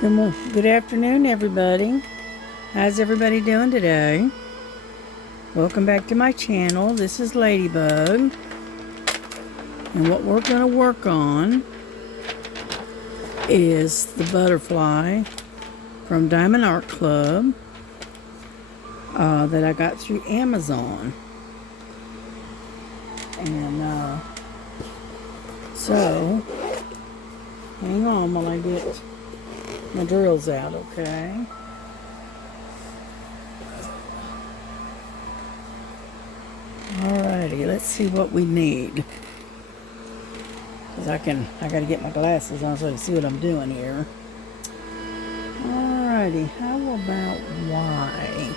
Good afternoon, everybody. How's everybody doing today? Welcome back to my channel. This is Ladybug. And what we're going to work on is the butterfly from Diamond Art Club that I got through Amazon. And so, hang on while I get my drills out, okay? Alrighty, let's see what we need. Because I gotta get my glasses on so I can see what I'm doing here. Alrighty, how about Y?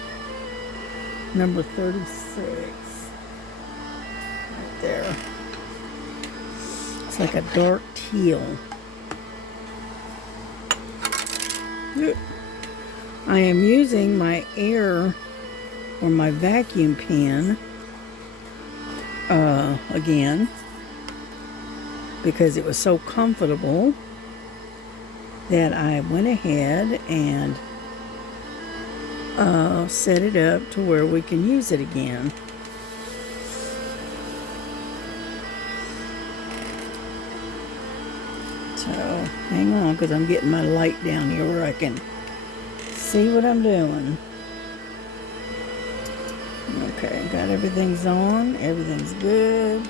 Number 36. Right there. It's like a dark teal. I am using my air or my vacuum pen again because it was so comfortable that I went ahead and set it up to where we can use it again. So hang on, because I'm getting my light down here where I can see what I'm doing. Okay, got everything's on. Everything's good.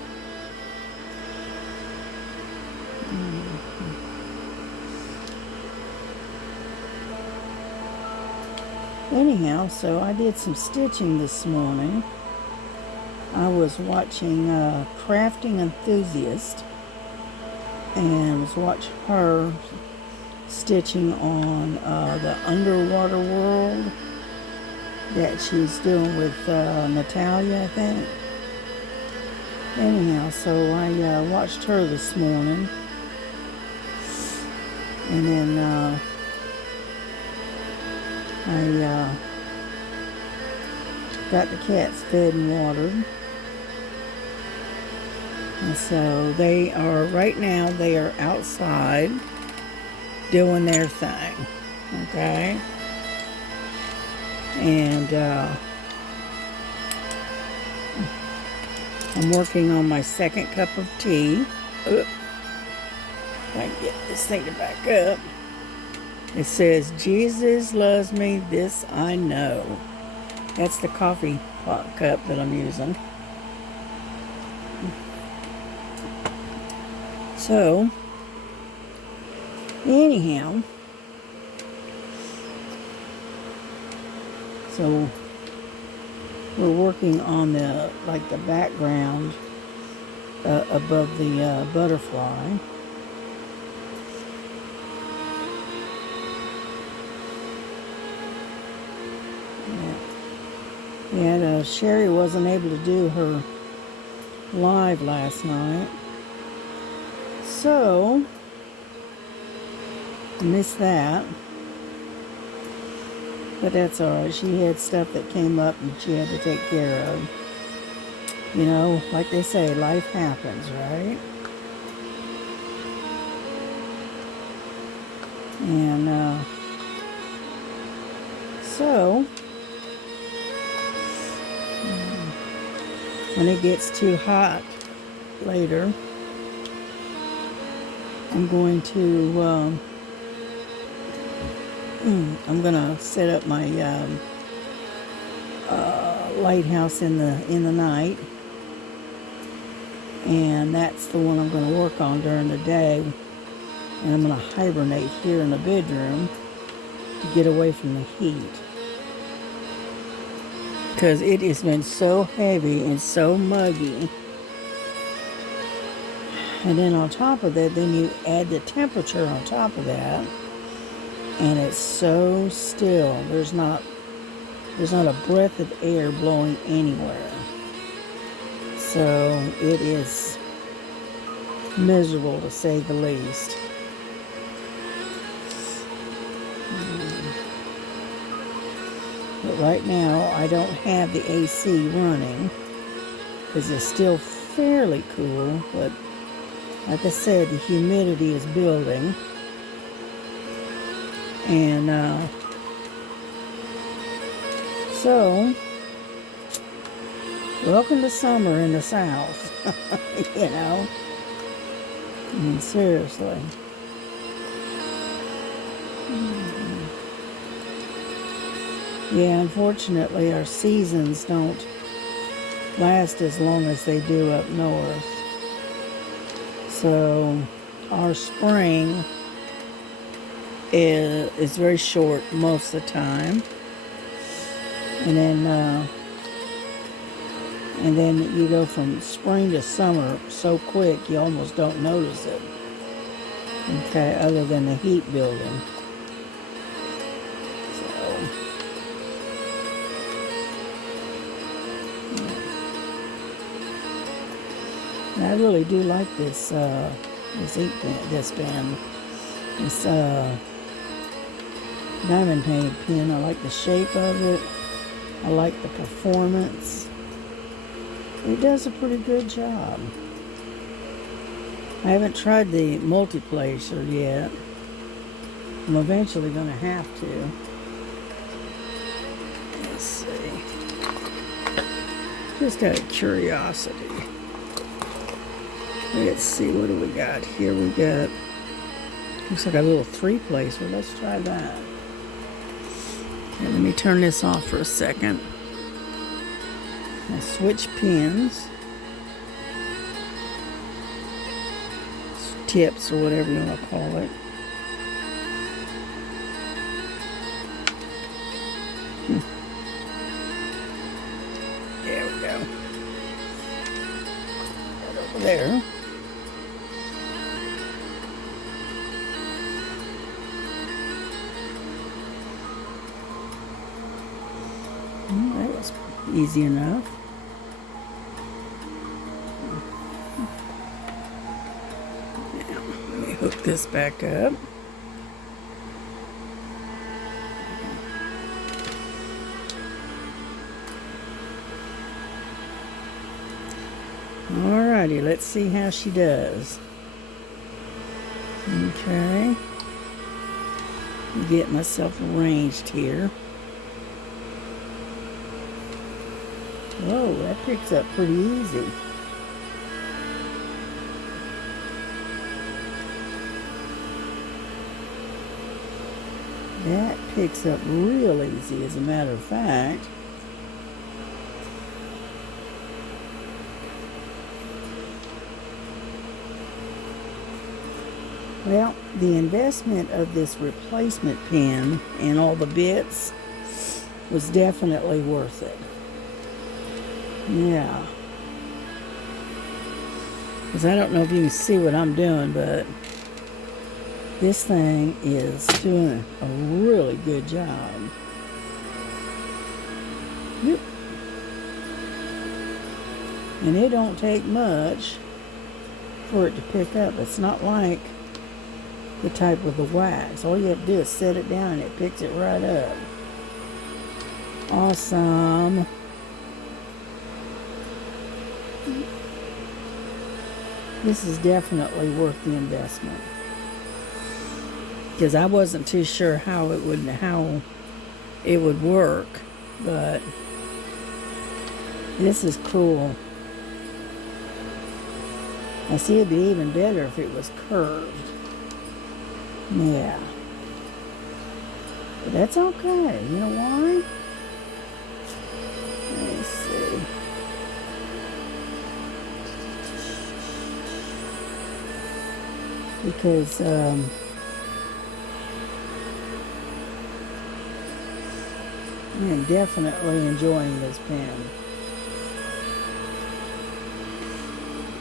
Anyhow, so I did some stitching this morning. I was watching Crafting Enthusiast and was watching her stitching on the underwater world that she's doing with Natalia, I think. Anyhow, so I watched her this morning, and then I got the cats fed and watered. And so they are, right now, they are outside doing their thing, okay? And I'm working on my second cup of tea. If I can get this thing to back up. It says, Jesus loves me, this I know. That's the coffee pot cup that I'm using. So, anyhow, so we're working on the background above the butterfly. And Sherry wasn't able to do her live last night. So, missed that. But that's alright. She had stuff that came up and she had to take care of. You know, like they say, life happens, right? And, so, when it gets too hot later, I'm going to set up my lighthouse in the night, and that's the one I'm going to work on during the day, and I'm going to hibernate here in the bedroom to get away from the heat, because it has been so heavy and so muggy. And then on top of that, then you add the temperature on top of that, and it's so still. There's not a breath of air blowing anywhere. So it is miserable, to say the least. But right now, I don't have the AC running because it's still fairly cool, but like I said, the humidity is building. And so, welcome to summer in the South. You know? I mean, seriously. Yeah, unfortunately, our seasons don't last as long as they do up north. So, our spring is very short most of the time. And then you go from spring to summer so quick you almost don't notice it. Okay, other than the heat building. So, yeah. I really do like this ink pen, this diamond painted pen. I like the shape of it. I like the performance. It does a pretty good job. I haven't tried the multiplacer yet. I'm eventually going to have to. Let's see. Just out of curiosity. Let's see, what do we got here? We got, looks like a little three-placer. Let's try that. Okay, let me turn this off for a second. I switch pins, tips, or whatever you want to call it. There we go. Right over there. That was easy enough. Now, let me hook this back up. Alrighty, let's see how she does. Okay. Get myself arranged here. Whoa, that picks up pretty easy. That picks up real easy, as a matter of fact. Well, the investment of this replacement pen and all the bits was definitely worth it. Yeah. Because I don't know if you can see what I'm doing, but this thing is doing a really good job. Yep. And it don't take much for it to pick up. It's not like the type with the wax. All you have to do is set it down and it picks it right up. Awesome. This is definitely worth the investment. Because I wasn't too sure how it would work, but this is cool. I see it'd be even better if it was curved. Yeah. But that's okay. You know why? Let's see. Because I'm definitely enjoying this pen.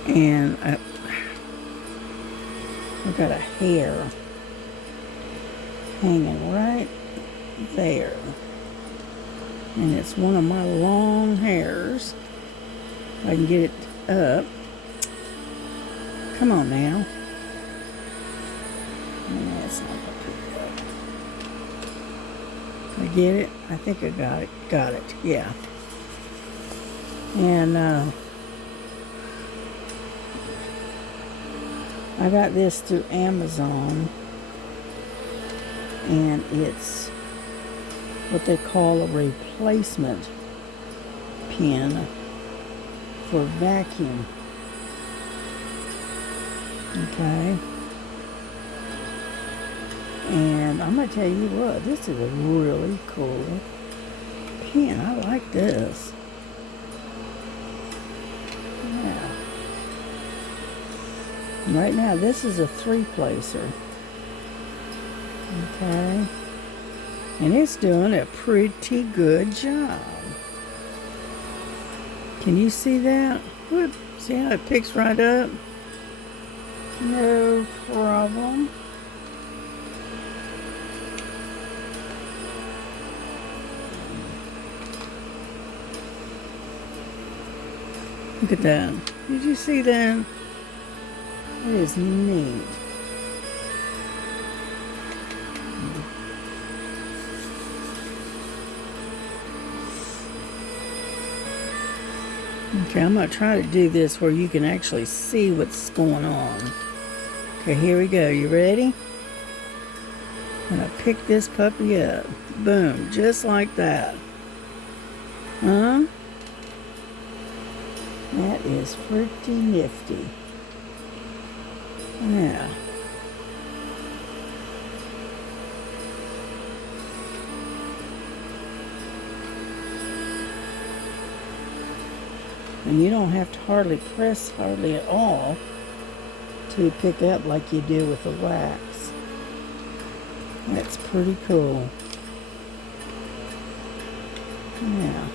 And I've got a hair hanging right there. And it's one of my long hairs. I can get it up. Come on now. That's not gonna pick it up. I get it? I think I got it. Got it, yeah. And I got this through Amazon. and it's what they call a replacement pin for vacuum. Okay. And I'm going to tell you what, this is a really cool pin. I like this. Yeah. Right now, this is a 3-placer. Okay. And it's doing a pretty good job. Can you see that? Whoop. See how it picks right up? No problem. Look at that. Did you see that? It is neat. Okay, I'm going to try to do this where you can actually see what's going on. Okay, here we go. You ready? I'm going to pick this puppy up. Boom, just like that. Huh? That is pretty nifty. Yeah. And you don't have to hardly press hardly at all to pick up like you do with the wax. That's pretty cool. Yeah.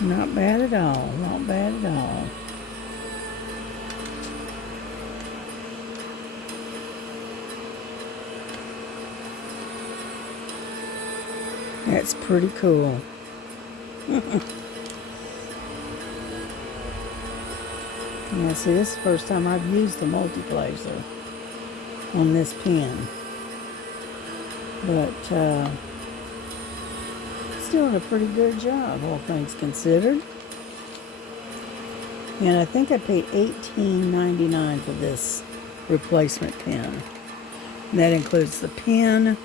Not bad at all. Not bad at all. That's pretty cool. Yeah, see, this is the first time I've used the multiplacer on this pen. But, it's doing a pretty good job, all things considered. And I think I paid $18.99 for this replacement pen. And that includes the pen,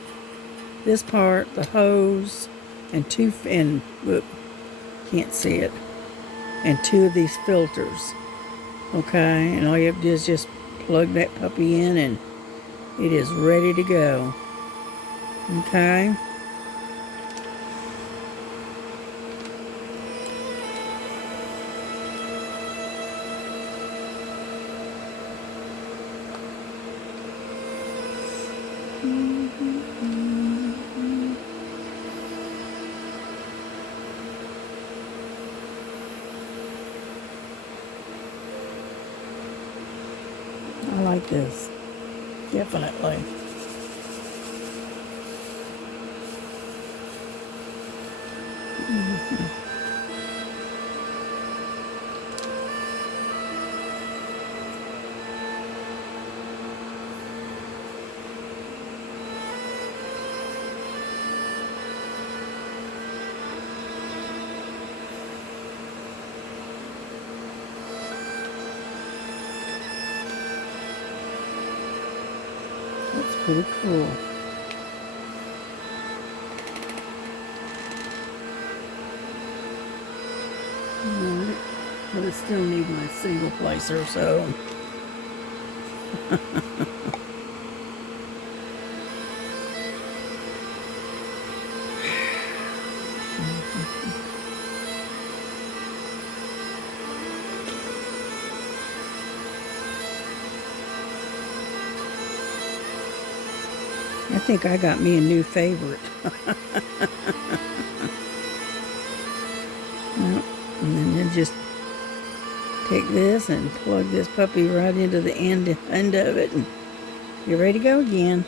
this part, the hose, and whoop, can't see it, and 2 of these filters. Okay, and all you have to do is just plug that puppy in and it is ready to go. Okay. I like this, definitely. That's pretty cool. Alright, but I still need my single placer, so. I think I got me a new favorite. And then just take this and plug this puppy right into the end of it, and you're ready to go again.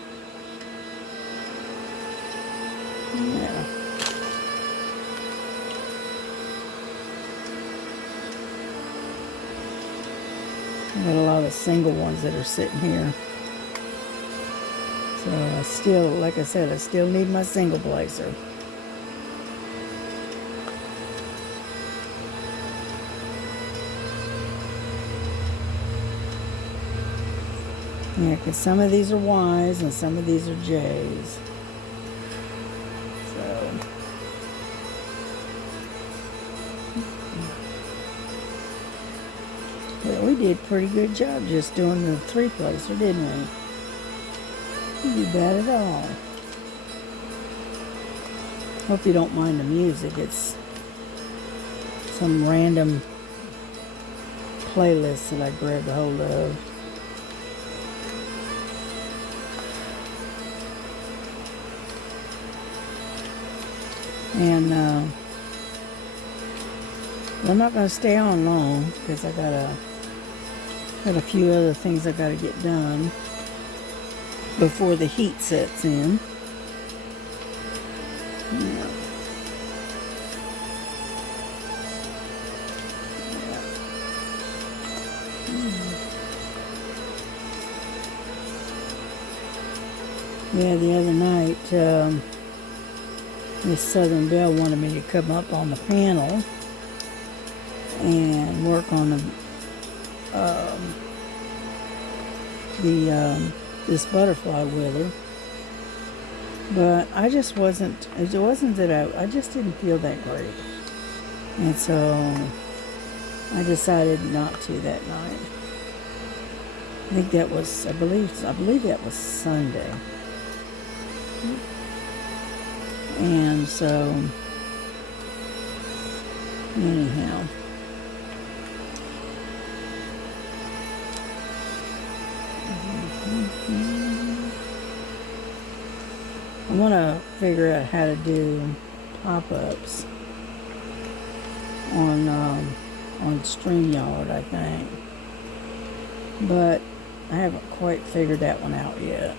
Yeah. I got a lot of single ones that are sitting here. So I still, like I said, I still need my single placer. Yeah, because some of these are Y's and some of these are J's. So, well, we did a pretty good job just doing the 3-placer, didn't we? Didn't do bad at all. Hope you don't mind the music. It's some random playlist that I grabbed a hold of. And I'm not going to stay on long because I got a few other things I got to get done before the heat sets in. Yeah. Yeah, the other night, Miss Southern Belle wanted me to come up on the panel and work on this butterfly with her, but I just wasn't. It wasn't that I just didn't feel that great, and so I decided not to that night. I think that was, I believe that was Sunday. And so, anyhow, I want to figure out how to do pop-ups on StreamYard, I think, but I haven't quite figured that one out yet.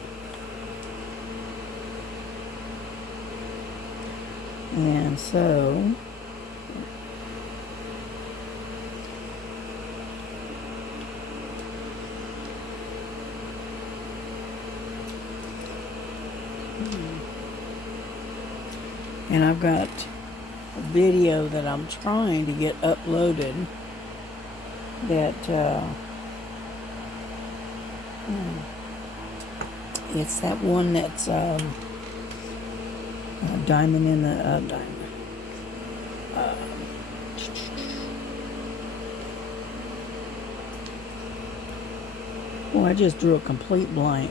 And so, and I've got a video that I'm trying to get uploaded that it's that one that's diamond in the diamond. Well, I just drew a complete blank.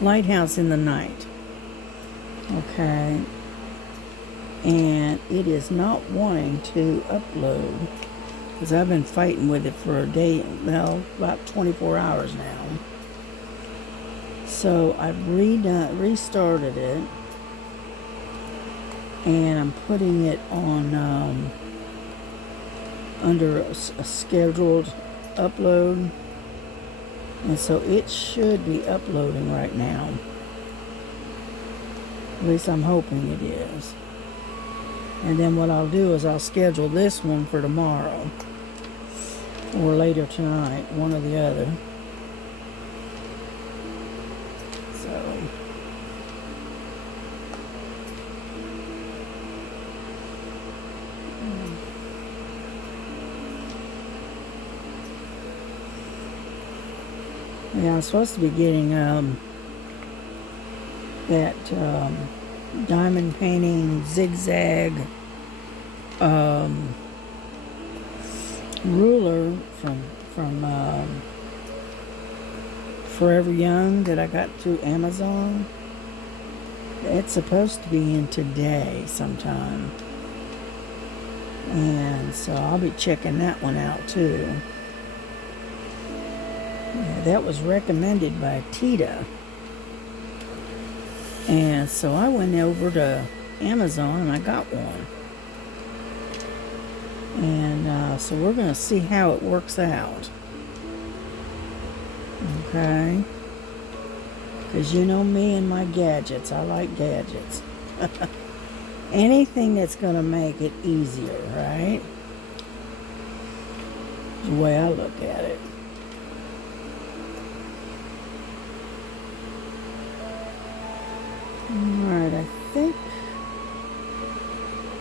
Lighthouse in the Night. Okay. And it is not wanting to upload because I've been fighting with it for a day, well, about 24 hours now. So I've restarted it, and I'm putting it on under a scheduled upload, and so it should be uploading right now. At least I'm hoping it is. And then what I'll do is I'll schedule this one for tomorrow or later tonight, one or the other. Yeah, I'm supposed to be getting that diamond painting zigzag ruler from Forever Young that I got through Amazon. It's supposed to be in today sometime, and so I'll be checking that one out too. Yeah, that was recommended by Tita. And so I went over to Amazon and I got one. And so we're going to see how it works out. Okay? Because you know me and my gadgets. I like gadgets. Anything that's going to make it easier, right? That's the way I look at it. Alright, I think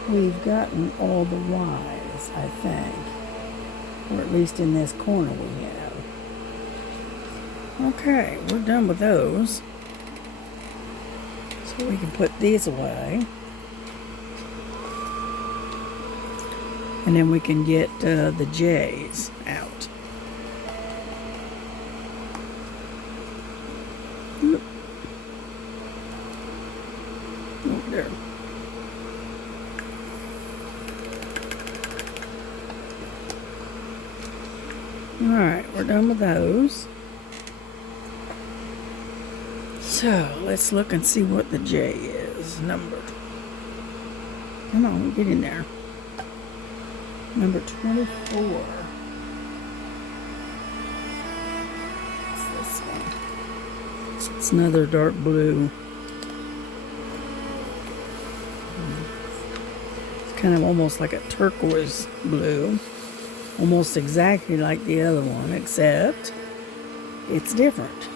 we've gotten all the Y's, I think. or at least in this corner we have. Okay, we're done with those. So we can put these away. And then we can get the J's out. Over there. Alright, we're done with those. So, let's look and see what the J is numbered. Come on, get in there. Number 24. What's this one? It's another dark blue. It's kind of almost like a turquoise blue. Almost exactly like the other one, except it's different.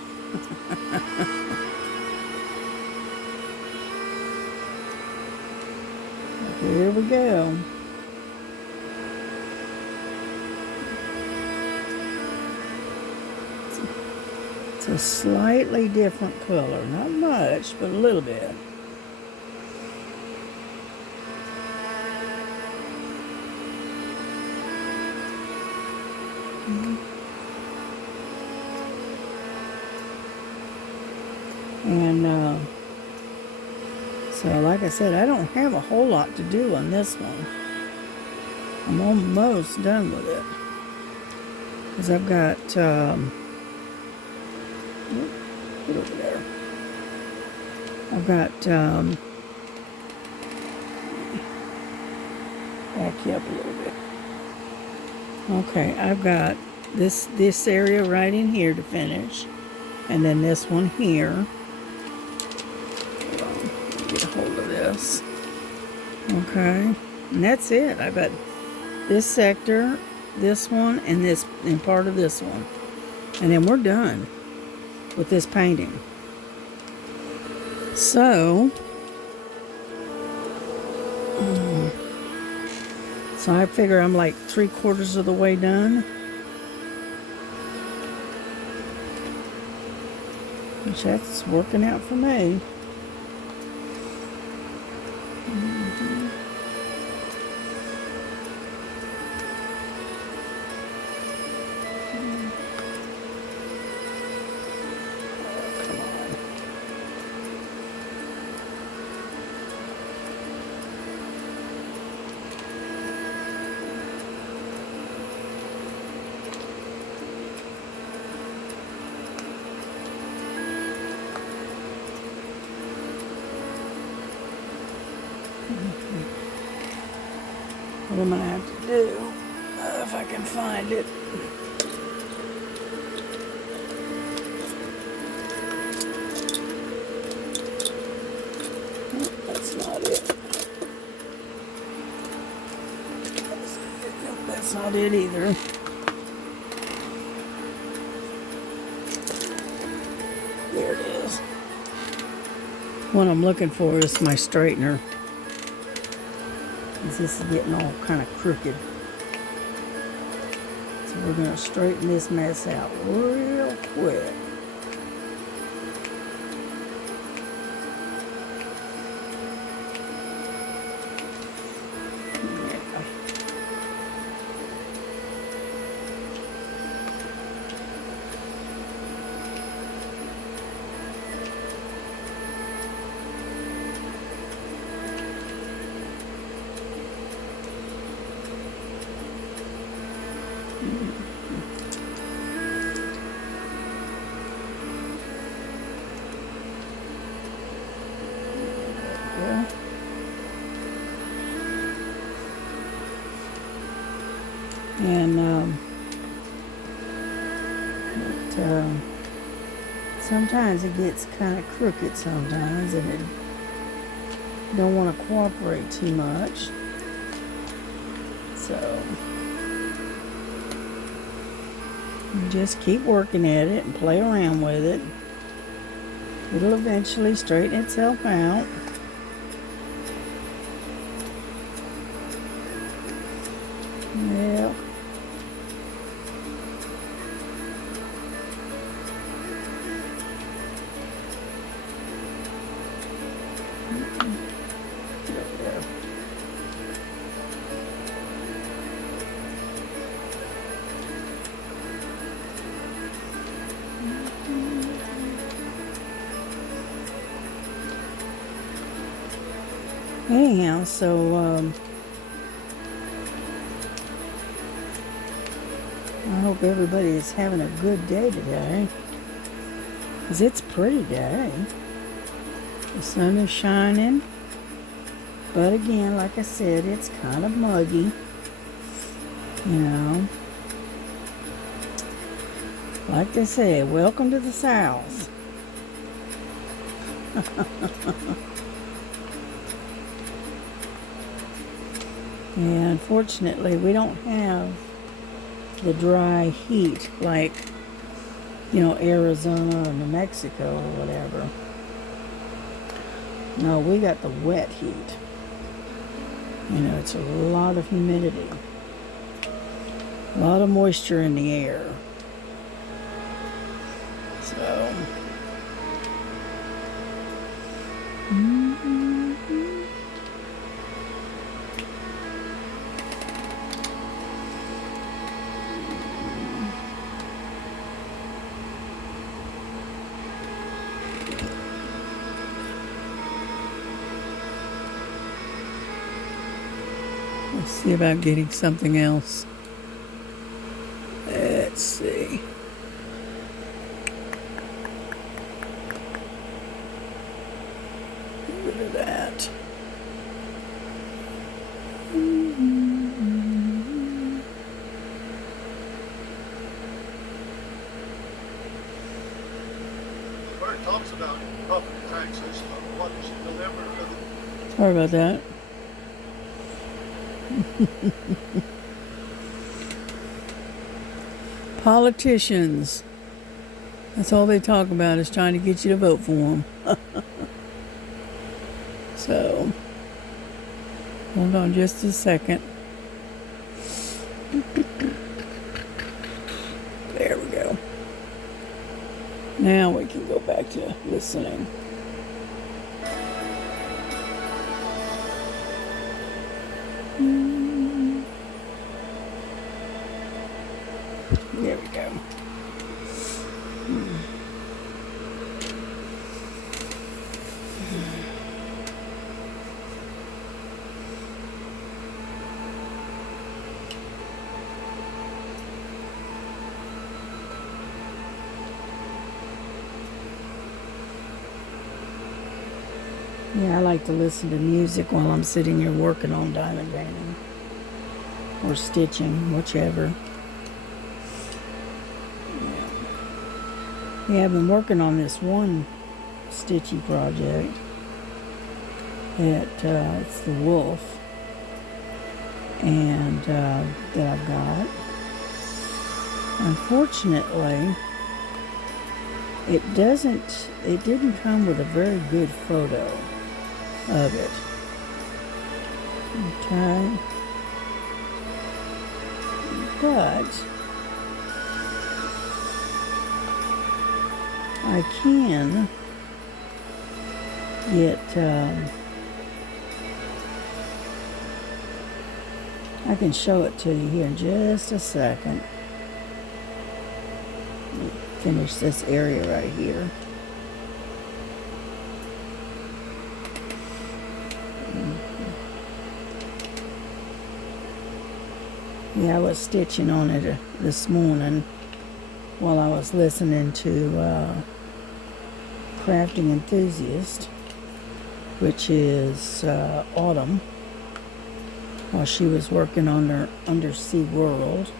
Here we go. It's a slightly different color. Not much, but a little bit. And so like I said, I don't have a whole lot to do on this one. I'm almost done with it. Because I've got, get over there. I've got, back you up a little bit. Okay, I've got this area right in here to finish. And then this one here. Get a hold of this. Okay, and that's it. I've got this sector, this one, and this, and part of this one, and then we're done with this painting. So I figure I'm like 3/4 of the way done, which that's working out for me. What I'm going to have to do, if I can find it. Oh, that's not it. Nope, that's not it either. There it is. What I'm looking for is my straightener. This is getting all kind of crooked. So we're going to straighten this mess out real quick. And sometimes it gets kind of crooked sometimes, and it don't want to cooperate too much. So you just keep working at it and play around with it. It'll eventually straighten itself out. Yeah. anyhow, so I hope everybody is having a good day today, because it's a pretty day. The sun is shining, but again, like I said, it's kind of muggy, you know. Like they say, welcome to the South. And unfortunately, we don't have the dry heat like, you know, Arizona or New Mexico or whatever. No, we got the wet heat. You know, it's a lot of humidity, a lot of moisture in the air. So, let's see about getting something else. Let's see. Get rid of that. Where it talks about property taxes, what is it, November? Sorry about that. Politicians. That's all they talk about, is trying to get you to vote for them. So, hold on just a second. There we go. Now we can go back to listening. There we go. Yeah, I like to listen to music while I'm sitting here working on diamond painting or stitching, whichever. Yeah, I've been working on this one stitchy project. It's the wolf, and that I've got. Unfortunately, it didn't come with a very good photo of it. Okay. But I can get, I can show it to you here in just a second. Finish this area right here. Yeah, I was stitching on it this morning while I was listening to Crafting Enthusiast, which is Autumn, while she was working on her Undersea World.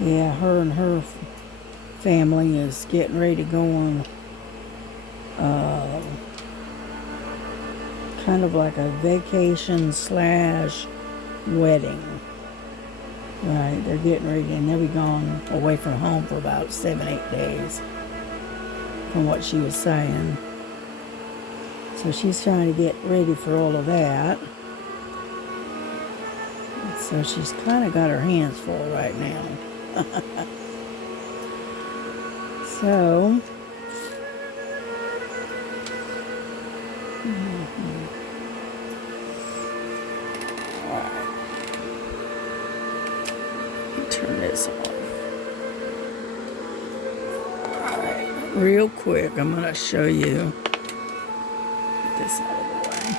Yeah, her and her family is getting ready to go on kind of like a vacation / wedding. Right, they're getting ready, and they'll be gone away from home for about 7-8 days, from what she was saying. So she's trying to get ready for all of that. So she's kind of got her hands full right now. So, alright. Turn this off. Alright, real quick. I'm going to show you. Get this out of the way.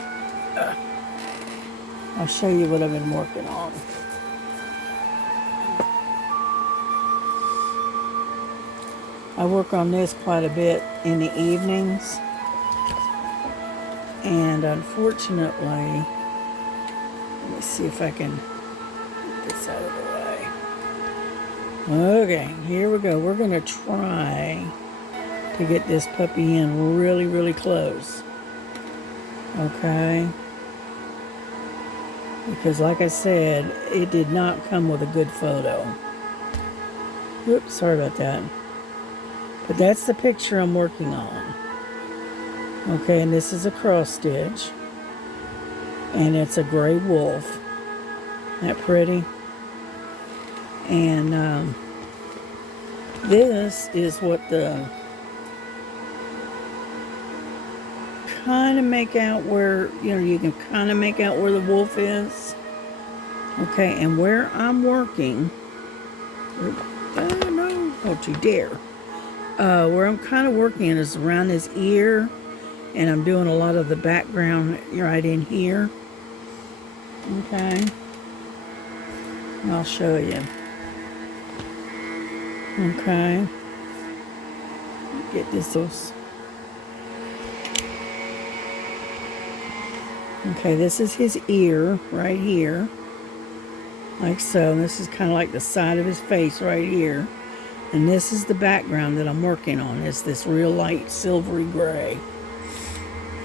I'll show you what I've been working on. I work on this quite a bit in the evenings. And unfortunately, let me see if I can get this out of the way. Okay, here we go. We're going to try to get this puppy in really, really close. Okay? Because like I said, it did not come with a good photo. Oops, sorry about that. But that's the picture I'm working on. Okay, and this is a cross stitch. And it's a gray wolf. Isn't that pretty? And this is what the kind of make out where, you can kind of make out where the wolf is. Okay, and where I'm working, no, don't you dare. Where I'm kind of working is around his ear, and I'm doing a lot of the background right in here. Okay, and I'll show you. Okay, get this loose. Okay, this is his ear right here, like so. This is kind of like the side of his face right here. And this is the background that I'm working on. It's this real light silvery gray.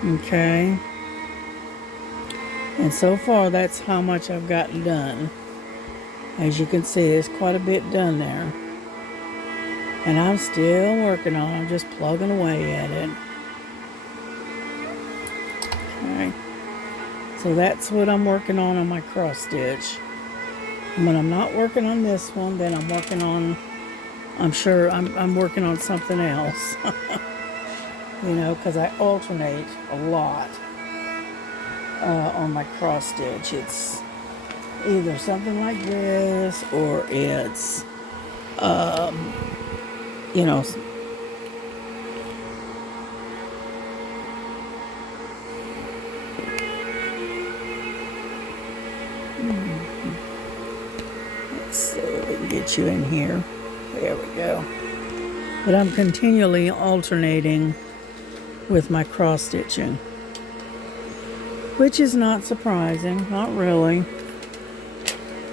Okay. And so far, that's how much I've gotten done. As you can see, there's quite a bit done there. And I'm still working on it. I'm just plugging away at it. Okay. So that's what I'm working on my cross stitch. And when I'm not working on this one, then I'm working on, I'm sure I'm working on something else. Because I alternate a lot on my cross stitch. It's either something like this, or it's, let's see if we can get you in here. There we go. But I'm continually alternating with my cross stitching, which is not surprising, not really.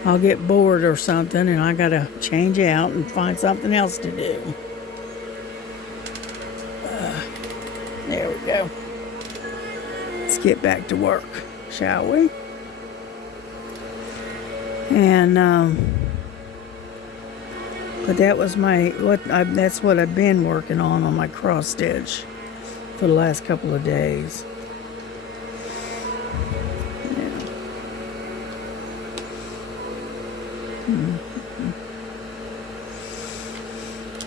I'll get bored or something and I gotta change out and find something else to do. There we go. Let's get back to work, shall we? And but that was that's what I've been working on my cross stitch for the last couple of days. Yeah.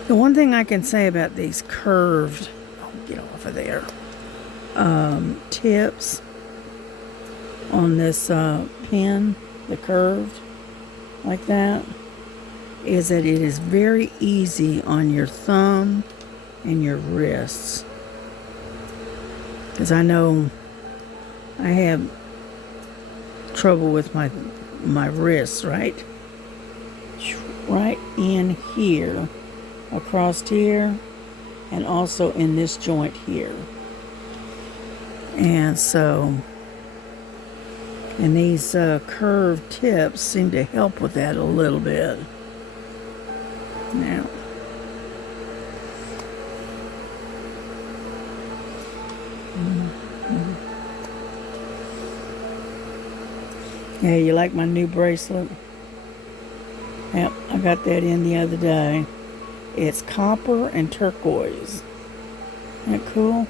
The one thing I can say about these curved, get off of there, tips on this pin, the curved, like that, is that it is very easy on your thumb and your wrists. Because I know I have trouble with my wrists, right? Right in here, across here, and also in this joint here. And so, and these curved tips seem to help with that a little bit. Now, yeah, you like my new bracelet? Yep, I got that in the other day. It's copper and turquoise. Isn't that cool?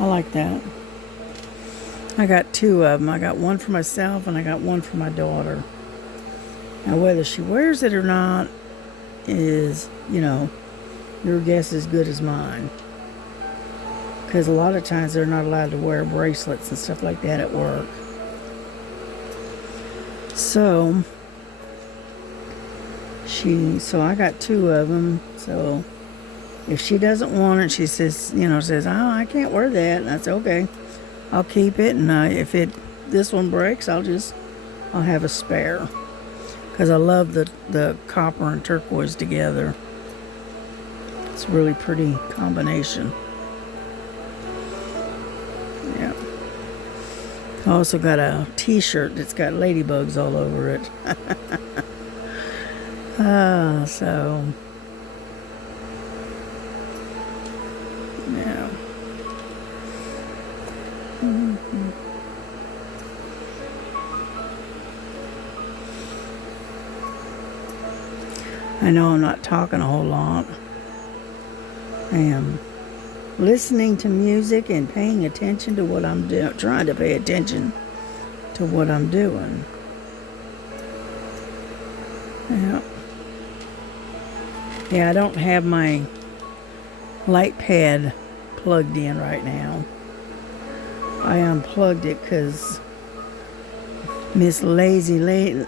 I like that. I got two of them. I got one for myself and I got one for my daughter. Now, whether she wears it or not is, your guess is as good as mine. Because a lot of times they're not allowed to wear bracelets and stuff like that at work. So I got two of them. So If she doesn't want it, she says, oh, I can't wear that. And that's okay. I'll keep it. And if this one breaks, I'll have a spare. Because I love the copper and turquoise together. It's a really pretty combination. Yeah. I also got a t-shirt that's got ladybugs all over it. So yeah. I know I'm not talking a whole lot. I am listening to music and paying attention to what I'm doing, trying to pay attention to what I'm doing. Yeah. Yeah, I don't have my light pad plugged in right now. I unplugged it because Miss Lazy Lily,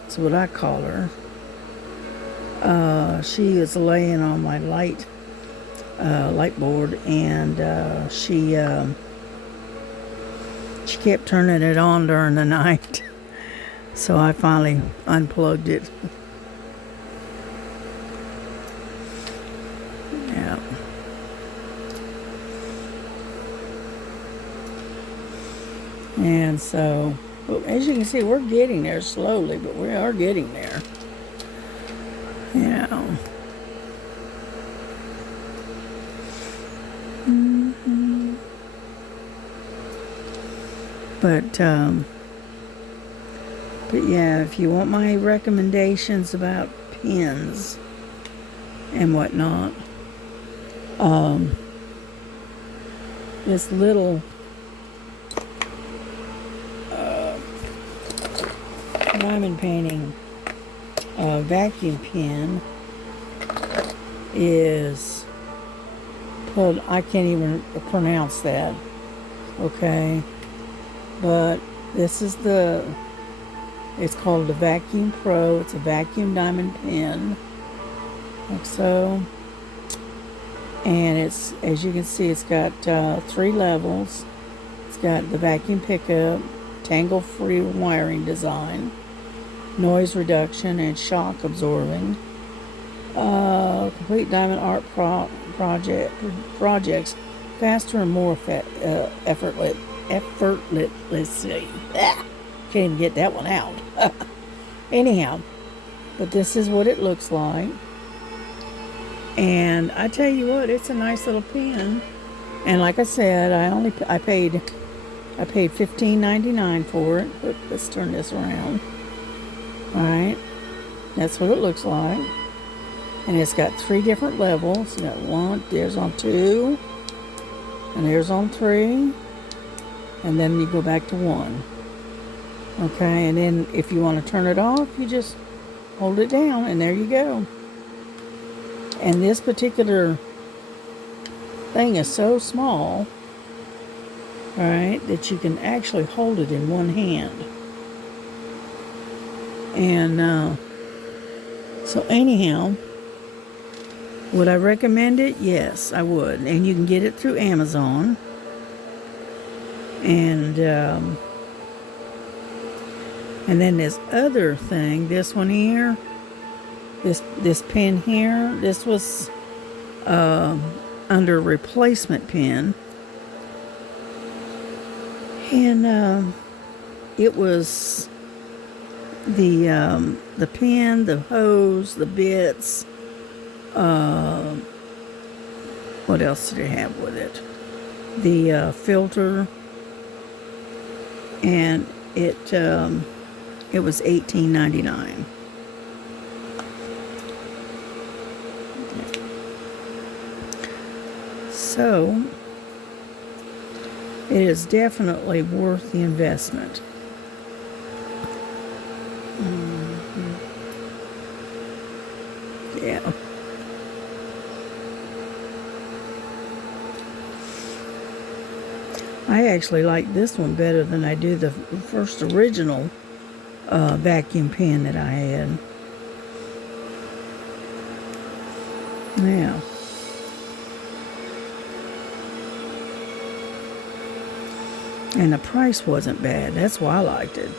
that's what I call her. She is laying on my light board, and she kept turning it on during the night. So I finally unplugged it. Yeah. And so, well, as you can see, we're getting there slowly, but we are getting there. Yeah. But yeah, if you want my recommendations about pins and whatnot, this little diamond painting vacuum pen is called, I can't even pronounce that, okay, but this is it's called the Vacuum Pro. It's a vacuum diamond pen, like so, and it's, as you can see, it's got 3 levels. It's got the vacuum pickup, tangle-free wiring design, noise reduction, and shock absorbing. Complete diamond art projects faster and more effortlessly. Can't even get that one out. Anyhow, but this is what it looks like. And I tell you what, it's a nice little pen. And like I said, I paid $15.99 for it. Let's turn this around. All right, that's what it looks like. And it's got 3 different levels. You got 1, there's on 2, and there's on 3, and then you go back to 1. Okay, and then if you want to turn it off, you just hold it down, and there you go. And this particular thing is so small, all right, that you can actually hold it in one hand. And so anyhow, would I recommend it? Yes, I would. And you can get it through Amazon. And then this other thing, this one here, this pen here, this was under replacement pen. And it was the pen, the hose, the bits. What else did it have with it? The filter, and it was $18.99. So it is definitely worth the investment. Yeah. I actually like this one better than I do the first original vacuum pen that I had. Yeah. And the price wasn't bad. That's why I liked it.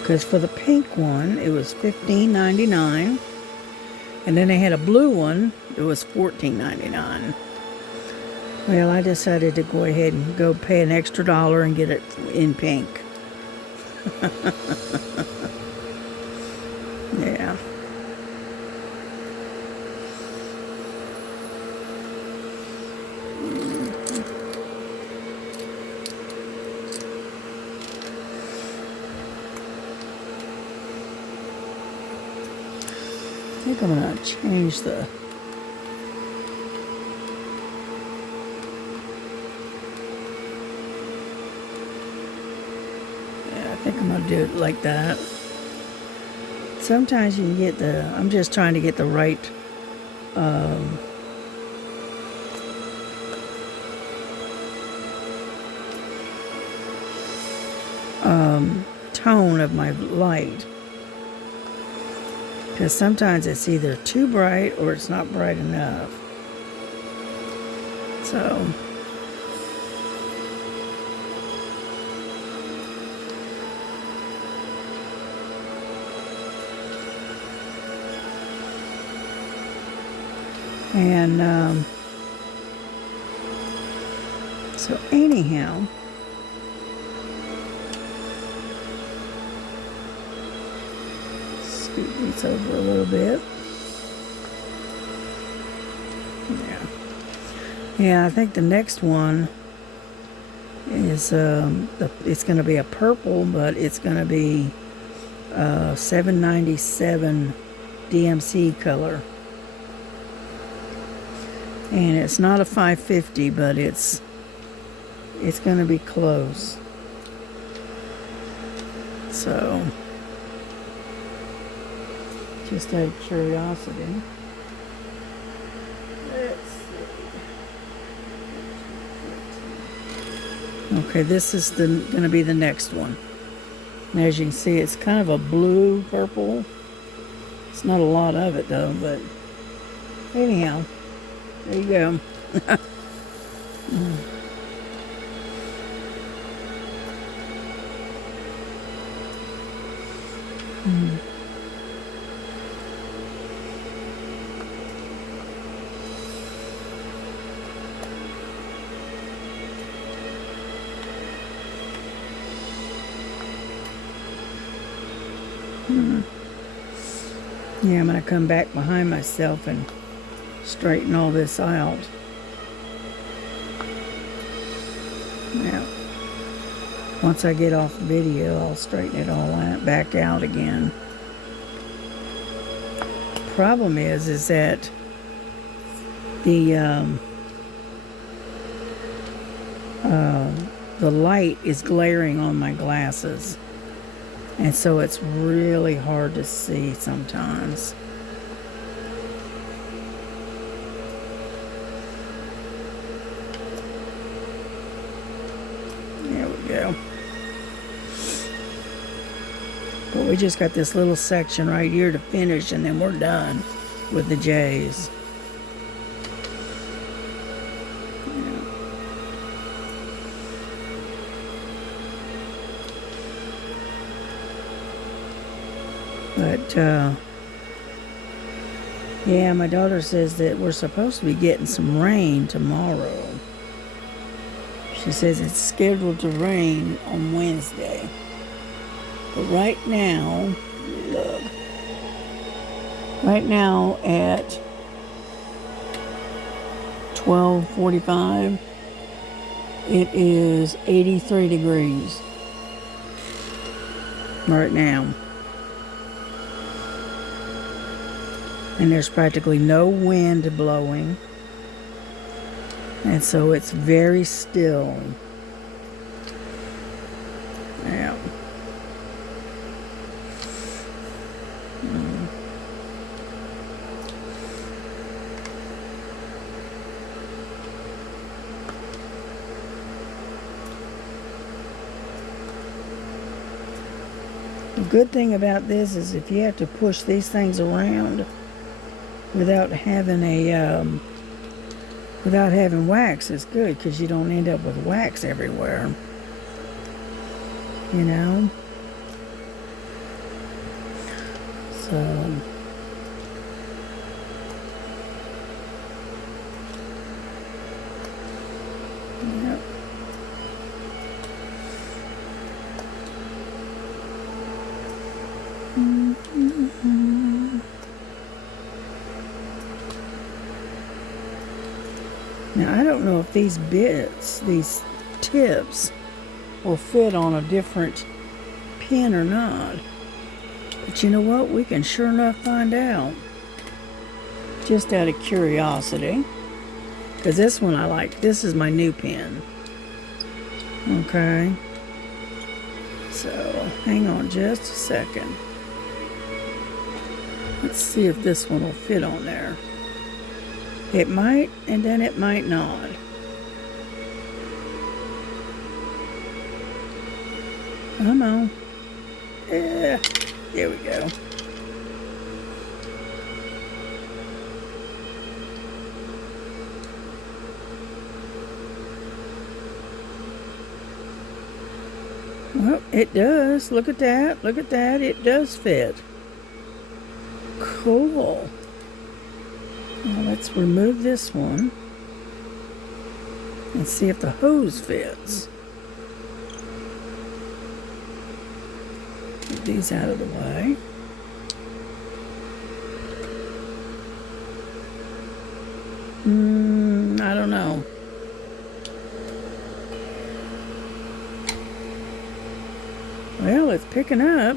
Because for the pink one, it was $15.99. And then they had a blue one. It was $14.99. Well, I decided to go ahead and go pay an extra $1 and get it in pink. Yeah. I think I'm going to change the... Yeah, I think I'm going to do it like that. Sometimes you can get the... I'm just trying to get the right... tone of my light. Because sometimes it's either too bright or it's not bright enough. So... And, so anyhow, scoot these over a little bit. Yeah. Yeah, I think the next one is, it's going to be a purple, but it's going to be, 797 DMC color. And it's not a 550, but it's going to be close. So, just out of curiosity. Let's see. Okay, this is going to be the next one. And as you can see, it's kind of a blue purple. It's not a lot of it though, but anyhow. There you go. Yeah, I'm going to come back behind myself and straighten all this out. Now, once I get off the video, I'll straighten it all out, back out again. Problem is that the light is glaring on my glasses, and so it's really hard to see sometimes. There we go. But we just got this little section right here to finish, and then we're done with the J's. But, yeah, my daughter says that we're supposed to be getting some rain tomorrow. She says it's scheduled to rain on Wednesday. But right now, look. Right now at 12:45, it is 83 degrees. Right now. And there's practically no wind blowing. And so it's very still. Yeah. The good thing about this is if you have to push these things around, without having wax is good, because you don't end up with wax everywhere. You know? So yep. Now, I don't know if these bits, these tips, will fit on a different pin or not. But you know what? We can sure enough find out. Just out of curiosity. Because this one I like. This is my new pin. Okay. So, hang on just a second. Let's see if this one will fit on there. It might, and then it might not. Come on. Yeah, there we go. Well, it does. Look at that. Look at that. It does fit. Cool. Now let's remove this one and see if the hose fits. Get these out of the way. I don't know. Well, it's picking up.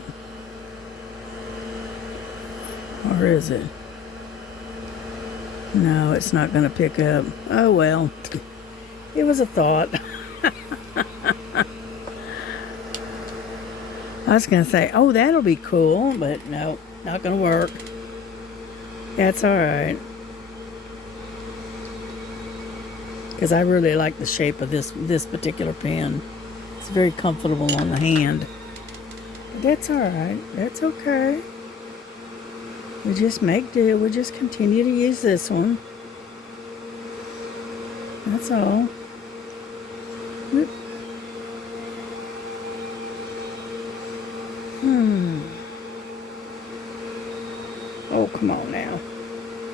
Or is it? No, it's not going to pick up. Oh, well. It was a thought. I was going to say, oh, that'll be cool. But no, not going to work. That's all right. Because I really like the shape of this particular pen. It's very comfortable on the hand. But that's all right. That's okay. We just make do. We just continue to use this one. That's all. Whoop. Oh, come on now.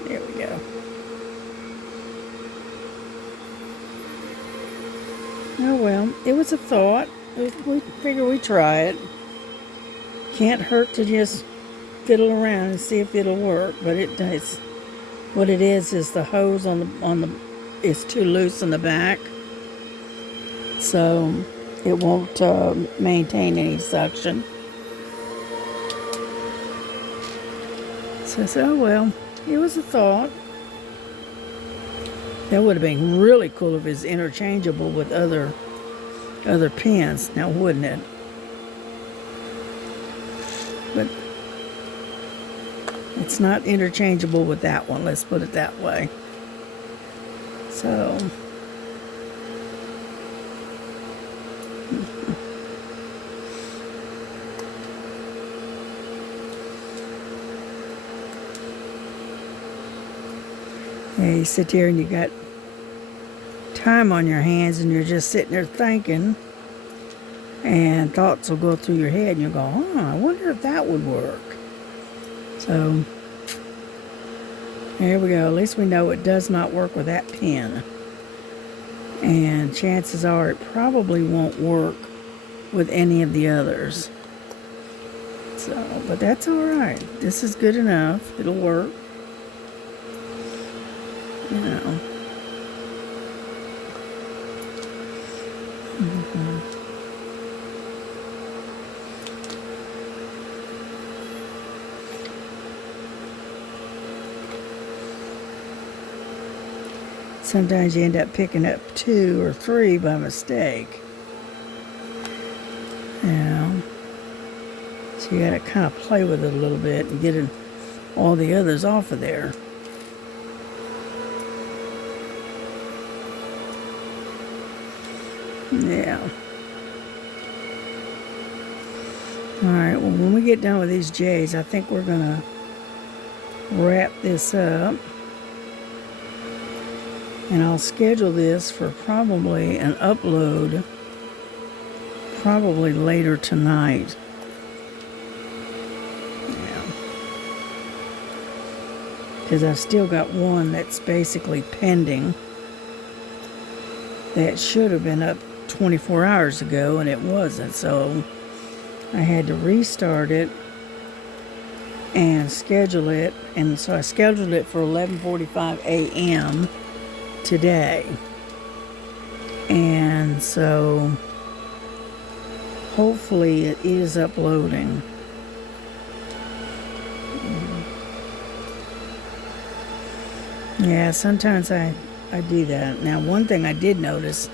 There we go. Oh, well. It was a thought. We figure we try it. Can't hurt to just fiddle around and see if it'll work, but it does. What it is the hose on the is too loose in the back, so it won't maintain any suction. So I said, oh well, it was a thought. That would have been really cool if it's interchangeable with other pens, now wouldn't it? But it's not interchangeable with that one, let's put it that way. So, yeah, you sit here and you got time on your hands and you're just sitting there thinking, and thoughts will go through your head and you'll go, oh, I wonder if that would work. So, there we go. At least we know it does not work with that pen. And chances are it probably won't work with any of the others. So, but that's all right. This is good enough. It'll work. You know. Sometimes you end up picking up 2 or 3 by mistake. You know. So you gotta kind of play with it a little bit and get all the others off of there. Yeah. Alright, well when we get done with these J's, I think we're gonna wrap this up. And I'll schedule this for probably an upload probably later tonight. Because I've still got one that's basically pending that should have been up 24 hours ago, and it wasn't. So I had to restart it and schedule it. And so I scheduled it for 11:45 a.m. today. And so hopefully it is uploading. Yeah, sometimes I do that. Now, one thing I did notice,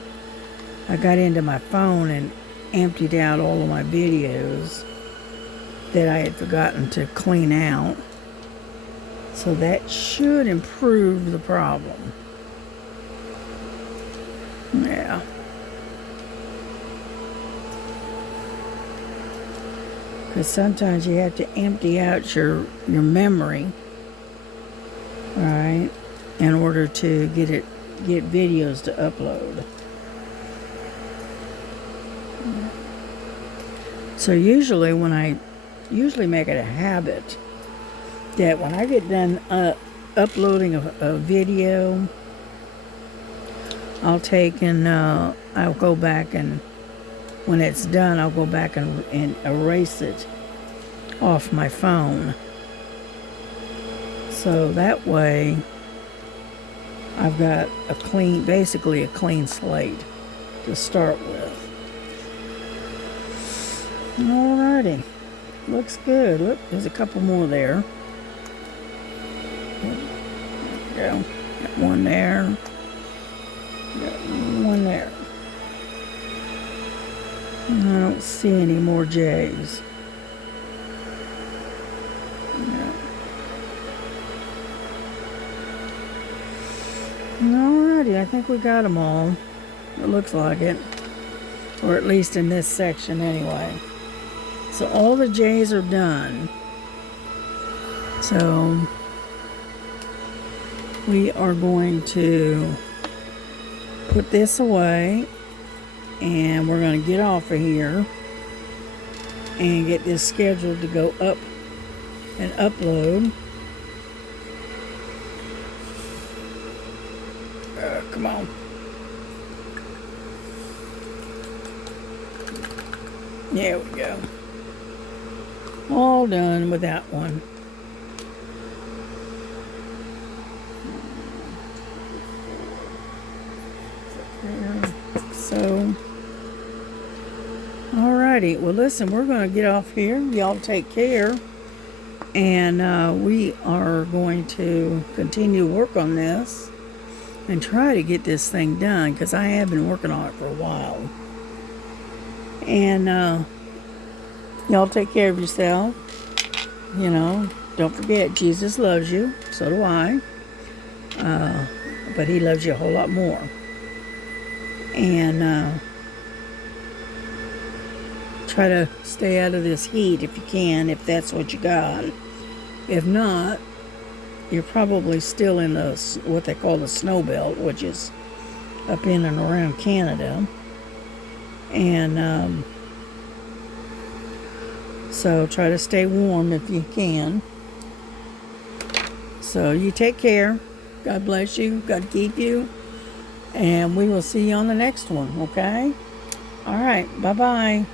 I got into my phone and emptied out all of my videos that I had forgotten to clean out. So that should improve the problem. Yeah. Because sometimes you have to empty out your memory, right, in order to get videos to upload. So usually make it a habit that when I get done uploading a video, I'll take and I'll go back, and when it's done, I'll go back and erase it off my phone. So that way I've got basically a clean slate to start with. Alrighty, looks good. Look, there's a couple more there. There we go. Got one there. Got one there. I don't see any more J's. No. Alrighty, I think we got them all. It looks like it. Or at least in this section anyway. So all the J's are done. So we are going to put this away, and we're going to get off of here and get this scheduled to go up and upload. Come on. There we go. All done with that one. So, alrighty. Well, listen, we're going to get off here. Y'all take care. And we are going to continue to work on this and try to get this thing done, because I have been working on it for a while. And y'all take care of yourself. You know, don't forget, Jesus loves you. So do I. But he loves you a whole lot more. And try to stay out of this heat if you can, if that's what you got. If not, you're probably still in what they call the snow belt, which is up in and around Canada. And so try to stay warm if you can. So you take care. God bless you. God keep you. And we will see you on the next one, okay? All right. Bye-bye.